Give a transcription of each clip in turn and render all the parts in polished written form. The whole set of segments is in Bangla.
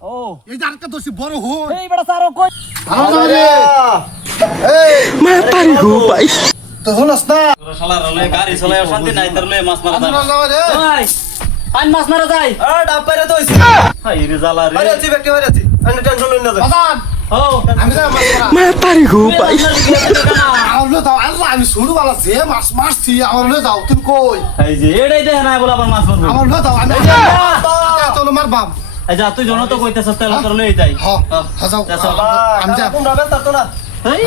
ও এই যে আরেকটা দোষী বড় হই এই বেটা সারো কই ভালো রে এই মা পারি গো ভাই তো হলস না তোরা শালার লয়ে গাড়ি চালায় শান্তি নাই তার লয়ে মাছ মারা ভালো রে ভাই পান মাছ মারা যায় ডাব পাইরে তো হইছে হাই রে জালা রে আরে আছি ব্যক্তি বাইরে আছি আমি টেনশন লই না যাই বাজান ও আমি যা মাছ মারা মা পারি গো ভাই আউলে দাও আল্লাহ আমি শুরু বালা যে মাছ মারছি আউলে দাও তুমি কই এই যে এটাই দেখ না বলে আবার মাছ মারবো আউলে দাও আমি চলো মার বাপ এই যা তুই জন তো কইতেছ তেল তোর লয়ে যাই হ্যাঁ যাও আমি যা তোমরা ব্যস্ত তো না এই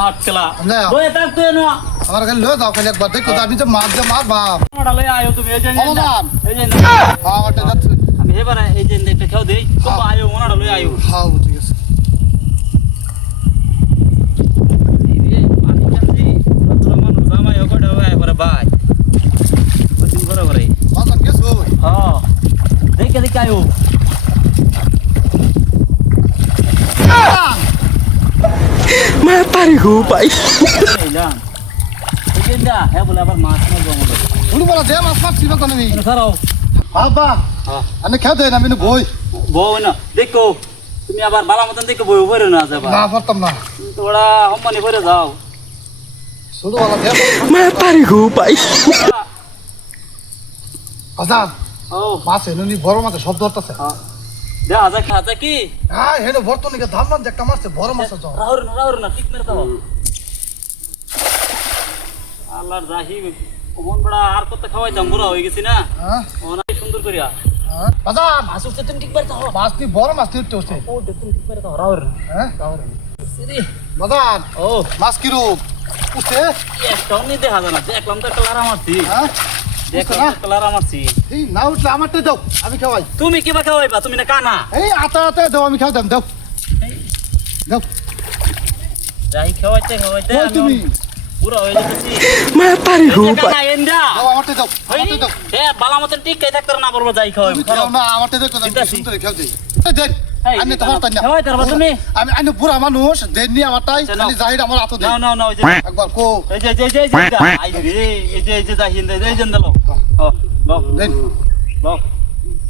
আটকলা যাও। বই তাক তুই নো আমার কাছে লয়ে দাও খালি একবার দেখো আমি যে মাছ যে মার বাপ ওটা লয়ে আয়ো তুমি এই যে অবদান। এই যে হ্যাঁ ওটা যাচ্ছে আমি এবারে এই যে একটা খাও দেই তো আয়ো ওনাটা লয়ে আয়ো হ্যাঁ ঠিক আছে বাজান গেছো দেখে দেখে আয়ো মা পারি গো ভাই হ্যাঁ বলে আবার মাছ মারবো আমাদের শুরু বালা যে মাছ মারছি না জানি সারাও বাবা আমি খেয়ে দেয় না আমি বই বউ না দেখো তুমি আবার বালা মতন দেখো বই ভরে না যাবা না পারতাম না তোরা হম্মানি ভরে যাও শুরু বালা যে মা পারি গো ভাই বাজান ও মাছ এনে বড় মাছ সব ধরতেছে দেখা যাক খাজা কি হ্যাঁ হেনে বর্তমানে ধামলাম যে একটা মাছ বড় মাছ আছে রাহুর না ঠিক মেরে দাও আল্লাহর জাহি কোন বড় আর কত খাওয়াই দাম বুড়া হয়ে গেছি না হ্যাঁ অনেক সুন্দর করিয়া বাজান মাছ উঠছে তুমি ঠিক মেরে দাও মাছ তুই বড় মাছ তুই উঠছে ও তুমি ঠিক মেরে দাও রাহুর হ্যাঁ সিরি বাজান ও মাছ কি রূপ উঠছে একটা নি দেখা জানা দেখলাম তো কালার আমারছি হ্যাঁ দেখলাম তো কালার আমারছি এই না উঠলে আমারটা দাও আমি খাওয়াই তুমি কিবা খাওয়াইবা তুমি না কানা এই আতা আতা দাও আমি খাওয়া দাও দাও দাও যাই খাওয়াইতে খাওয়াইতে কই তুমি পুরো হয়ে যাচ্ছে মা পারি গো ভাই কানা এন্ডা দাও আমারটা দাও আমারটা দাও এ বালা মতন ঠিক কাই থাকতে না পারবো যাই খাওয়াই তুমি খাও না আমারটা দেখো আমি দিতাছি। সুন্দর খাও দেই দেন আনে তো পারতাম না খাওয়াইতে পারবা তুমি আমি আনে বুড়া মানুষ দেননি আমারটাই আচ্ছা, খালি নাও। জাহিদ আমার হাতে দে নাও নাও নাও এই যে একবার কো এই যে আই রে এই যে যা হিন্দে এই যে দাও ও লো দেন লো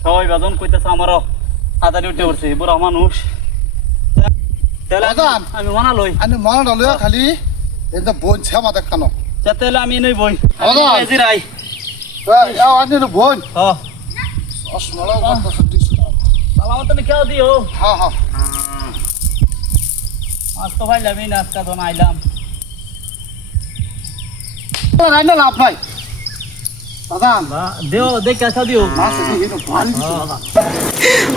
খাওয়াই বাজন কইতাছ আমারও আদানি উঠে পড়ছে বুড়া মানুষ তাহলে বাজান। আমি মানা লই আনে মন ডালে খালি এটা বোন ছামা দেখানো তাহলে আমি নই বই বাজান। আমি রাই এই আও আনে বোন ও আসমালা কত সত্যি বালা মতন খেও দিও হ্যাঁ হ্যাঁ আজ তো ভাইলাম এই নাচটা তো আইলাম রাইনা লাভ নাই বাজান দেও দেখ কাছা দিও মাছ এই তো ভালো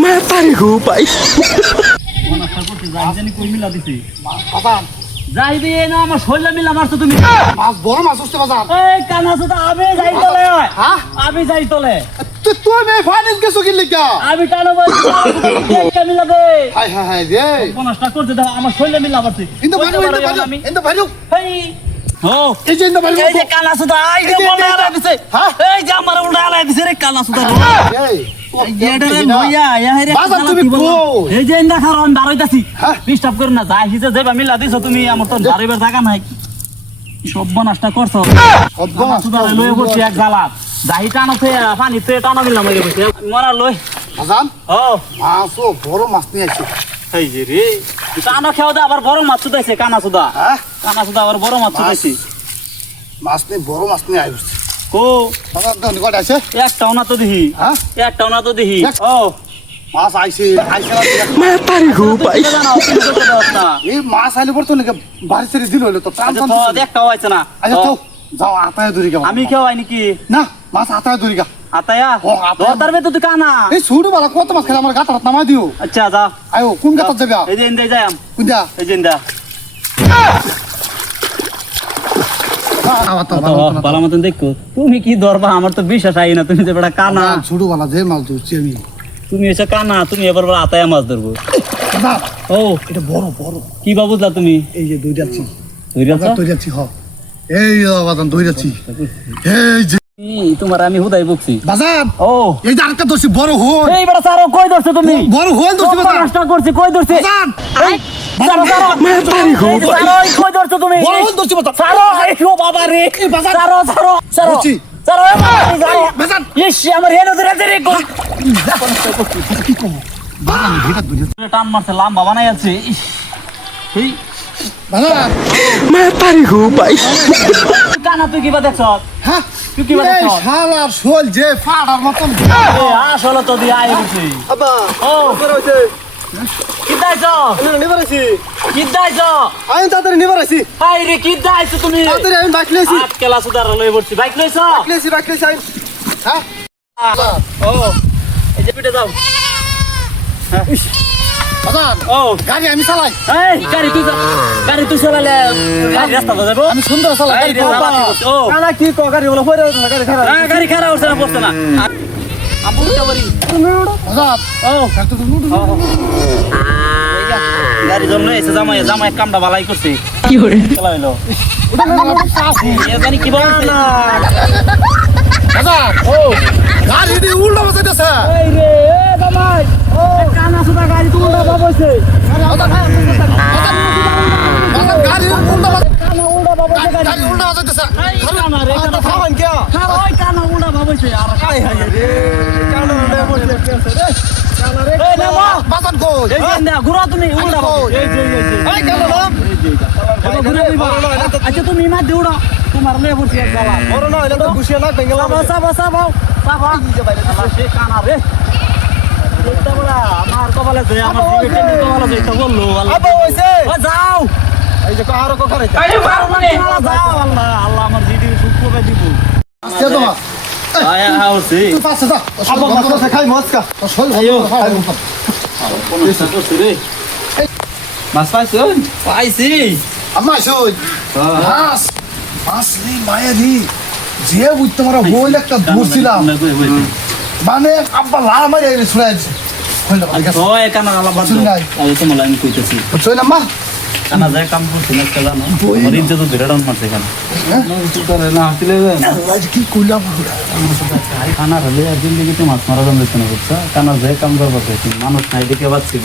মা পারি গো ভাই মনস্কার করতে যাই জানি কই মিলা দিছি বাজান যাই দিয়ে না আমার শরীরে মিলা মারছো তুমি মাছ বড় মাছ উঠছে বাজান এই কানা সুদা আমি যাই তলে হ্যাঁ আমি যাই তলে তুই মে ফাইনান্স গেছো কি লিখা আমি টানো বলছি কে মিলাবে হাই হাই হাই রে মনস্কার করতে দাও আমার শরীরে মিলা মারছি ইন্দো ভালো আমি ইন্দো ভালো এই ও এই যে ইন্দো ভালো এই যে কানা সুদা এই যে বলে আলা দিছে হ্যাঁ? এই যে আমার উল্টা আলা দিছে রে কানা সুদা এই এটারে নইয়া ইয়া রে বাজান তুমি কো এই যে ইন্দা খারো আমি দাঁড়াইতাছি হ্যাঁ? ডিস্টার্ব করো না যাই হিসে যাইবা মিলা দিছো তুমি আমার তো দাঁড়াইবার জায়গা নাই সব নষ্ট করছো সর্বনাশ সুদারে লয়ে বসি এক গালাত যাই টানোতে পানিতে টানো মিলাম হয়ে বসে মরা লই বাজান ও মাছও বড় মাছ নিয়ে আইছে এই যে রে টানো খেও দা আবার বড় মাছ চুদাইছে কানা সুদা হ্যাঁ কানা সুদা আবার বড় মাছ চুদাইছে মাছ নিয়ে বড় মাছ নিয়ে আইছে কো বাজান তো নিকট আছে একটাও না তো দিহি হ্যাঁ একটাও না তো দিহি এক- ও মাছ আইছে আইছে মা পারি গো ভাই তুমি জানো তুমি তো দাও না এই মাছ আইলে পর তো নাকি বাড়ি ছেড়ে দিল হলো তো টান আচ্ছা টান তো দিছে। একটাও আইছে না আচ্ছা তো যাও আতায় দূরি গা আমি খেও আইনি কি না মাছ আতায় দূরি গা আতায়া ও, আতায়া। দরদার বে তো তুই কানা এই ছুটু বালা কত মাছ খেলে আমার গাটা হাত নামাই দিও আচ্ছা যা আয়ো কোন গাটা যাবে এই যে ইন্দে যাই কুন্দা এই যে ইন্দা ভালো মতন দেখো তুমি কি ধরবা আমার তো বিশ্বাস আই না তুমি যে বড় কানা ছুটু বালা যে মাছ ধরছি আমি তুমি এসে কানা তুমি এবার বড় আতায়া মাছ ধরবো না ও এটা বড় বড় কি বা বুঝলা তুমি এই যে দুই যাচ্ছি ধরিয়াছো দুই যাচ্ছি হ এই বাজান দুই যাচ্ছি এই যে তোমার আমি হুদাই বকছি বাজান ও এই যে আরেকটা দোষী বড় হই এই বড় সারো কই ধরছো তুমি বড় হই দোষী বাজান নষ্ট করছি কই ধরছে বাজান সারো সারো মা পারি গো ভাই সারো কই ধরছো তুমি বড় হই দোষী বাজান সারো এই ও বাবা রে বাজান। সারো সারো সারো বলছি। সারো এ বাবা রে, সারো বাজান ইস আমার হেন ধরে ধরে কো কি কম বাগান ভিটা দুনিয়া টান মারছে লাম্বা বানাই আছে ইস, এই বাজান मैं तारी हूँ भाई কানা তুই কিবা দেখছ হ্যাঁ তুই কিবা এই দেখছ শালার শোল যে ফাটার মতন আসলে তো দিয়ে আয় গেছি আব্বা ও করে হইছে কি দাইছ আমি নিবার আছি কি দাইছ আমি তাড়াতাড়ি নিবার আছি হাই রে কি দাইছ তুমি তাড়াতাড়ি আমি বাইক লইছি আট কেলা সুদার লই পড়ছি বাইক লইছ বাইক লইছি আমি হ্যাঁ ও এই যে পিঠে যাও বাজান ও গাড়ি আমি চালাই এই গাড়ি তুই চালালে গাড়ি রাস্তা তো যাবো আমি সুন্দর চালাই এই রে গাড়ি বাবা, ও কানা কি কো গাড়ি বলে কইরা গাড়ি খারাপ গাড়ি খারাপ হচ্ছে না পড়ছে না আমি উঠতে পারি বাজান ও কাটতে তো নুডু গাড়ি জন্য এসে জামাই কামটা বালাই করছে কি করে খেলা হইলো এ জানি কি বলছে বাজান ও গাড়ি দি উল্টো বসাইতেছে এই রে এ জামাই ও কানা সুদা গাড়ি তো উল্টা বাবইছে বাজান গাড়ি উল্টো কানা উল্টা বাবইছে গাড়ি উল্টো বসাইতেছে কানা রে কানা খাওয়ান কে ওই কানা উল্টা বাবইছে আর আই হাই রে কানা রে বসে পেছে রে কানা রে এই নে মা বাজান কই এই যে না ঘুরা তুমি উল্টা বাবইছে এই যে এই কানা না এবার ঘুরে দিবা আচ্ছা তুমি না দেউড়া তোমার লে বসে গেলা বড় না হইলে তো গুছিয়ে না ভেঙে সাবা সাবা সাবা সাবা সে কানা রে এটা বড়া আমার কপালে যে আমার জীবনে কেন কপালে যে এটা বললো আব্বা হইছে ও যাও এই যে আরো কো খারাইছে যাও আল্লাহ আল্লাহ আমার জিডি সুখ করে দিব আজকে তো আয়া আউছি তুই পাশে যা আব্বা মাছ খাই মস্কা শোল আয়ো মাছ পাইছো পাইছি আম্মা শুই মাছ মাছ নি মায়া নি যে বুঝ তোমার হইল একটা ধরছিলাম মানে আব্বা লা মারি আইলে ছুড়াই দিছে হইল তো এখানে আলাপ বাদ শুন নাই। আই তো মলাই আমি কইতেছি ছয় নাম্বার কানা যায় কাম করতে না কেলা না আমার ইজ্জত ধরে ডাউন মারছে এখানে না আসলে আজ কি কইলাম খানা হলে আর জিন্দগিতে মাছ মারা যাবে না বুঝছো কানা যায় কাম করবো মানুষ নাই দেখে বাঁচছি